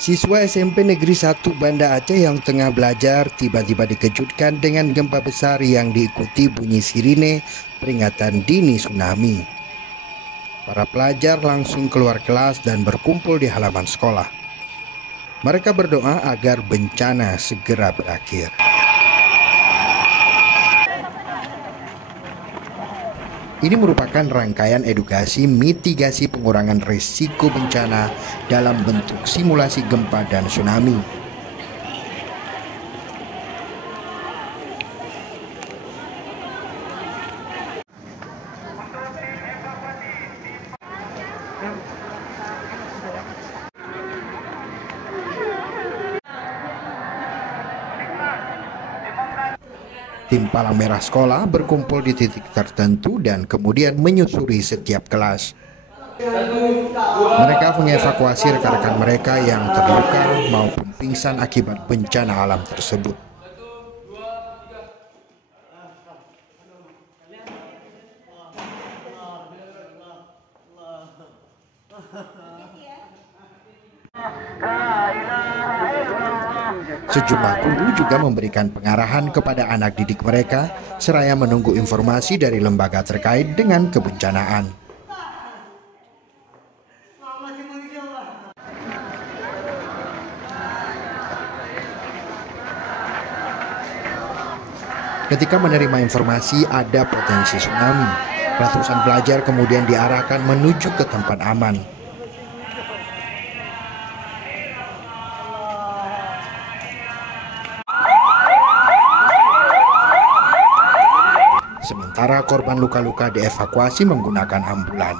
Siswa SMP Negeri 1 Banda Aceh yang tengah belajar tiba-tiba dikejutkan dengan gempa besar yang diikuti bunyi sirine peringatan dini tsunami. Para pelajar langsung keluar kelas dan berkumpul di halaman sekolah. Mereka berdoa agar bencana segera berakhir. Ini merupakan rangkaian edukasi mitigasi pengurangan risiko bencana dalam bentuk simulasi gempa dan tsunami. Tim Palang Merah sekolah berkumpul di titik tertentu dan kemudian menyusuri setiap kelas. Mereka mengevakuasi rekan-rekan mereka yang terluka maupun pingsan akibat bencana alam tersebut. Sejumlah guru juga memberikan pengarahan kepada anak didik mereka, seraya menunggu informasi dari lembaga terkait dengan kebencanaan. Ketika menerima informasi ada potensi tsunami, ratusan pelajar kemudian diarahkan menuju ke tempat aman. Sementara korban luka-luka dievakuasi menggunakan ambulan.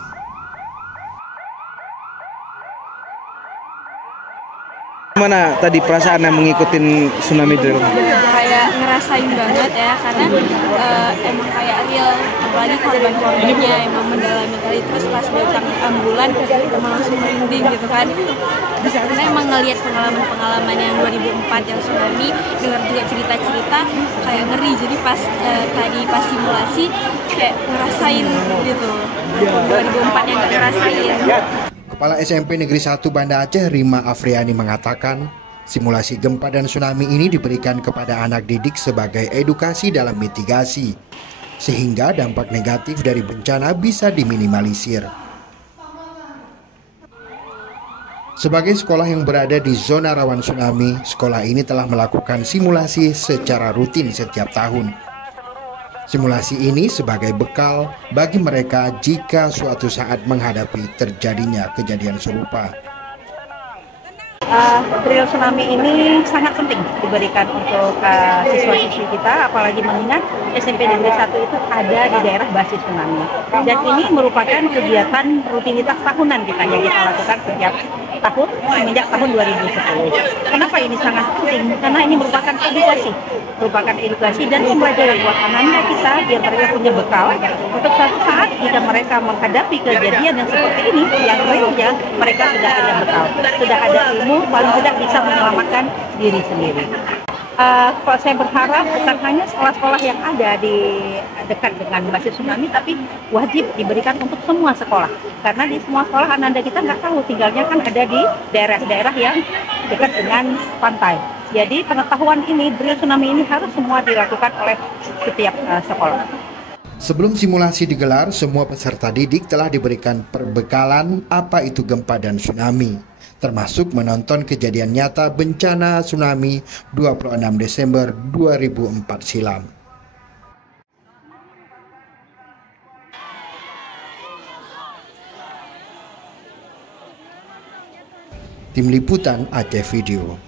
Gimana tadi perasaannya mengikuti tsunami itu? Kayak ngerasain banget ya, karena emang kayak real, apalagi korban-korbannya emang mendalami kali. Terus pas datang ambulan emang langsung merinding gitu kan, karena emang ngelihat pengalaman-pengalaman yang 2004 yang tsunami, dengar juga cerita-cerita kayak ngeri. Jadi pas tadi pas simulasi kayak ngerasain gitu, 2004 yang gak ngerasain. Kepala SMP Negeri 1 Banda Aceh Rima Afriani mengatakan, simulasi gempa dan tsunami ini diberikan kepada anak didik sebagai edukasi dalam mitigasi, sehingga dampak negatif dari bencana bisa diminimalisir. Sebagai sekolah yang berada di zona rawan tsunami, sekolah ini telah melakukan simulasi secara rutin setiap tahun. Simulasi ini sebagai bekal bagi mereka jika suatu saat menghadapi terjadinya kejadian serupa. Drill tsunami ini sangat penting diberikan untuk siswa-siswi kita, apalagi mengingat SMP Negeri 1 itu ada di daerah basis tsunami. Dan ini merupakan kegiatan rutinitas tahunan kita yang kita lakukan setiap tahun semenjak tahun 2010. Kenapa ini sangat penting? Karena ini merupakan edukasi dan pembelajaran buat anak-anak kita biar mereka punya bekal untuk suatu saat jika mereka menghadapi kejadian yang seperti ini, yang realnya mereka sudah ada bekal, sudah ada ilmu, paling tidak bisa menyelamatkan diri sendiri. Kalau saya berharap bukan hanya sekolah-sekolah yang ada di dekat dengan basis tsunami, tapi wajib diberikan untuk semua sekolah. Karena di semua sekolah anak-anak kita nggak tahu, tinggalnya kan ada di daerah-daerah yang dekat dengan pantai. Jadi pengetahuan ini, drill tsunami ini harus semua dilakukan oleh setiap sekolah. Sebelum simulasi digelar, semua peserta didik telah diberikan perbekalan apa itu gempa dan tsunami, termasuk menonton kejadian nyata bencana tsunami 26 Desember 2004 silam. Tim Liputan Aceh Video.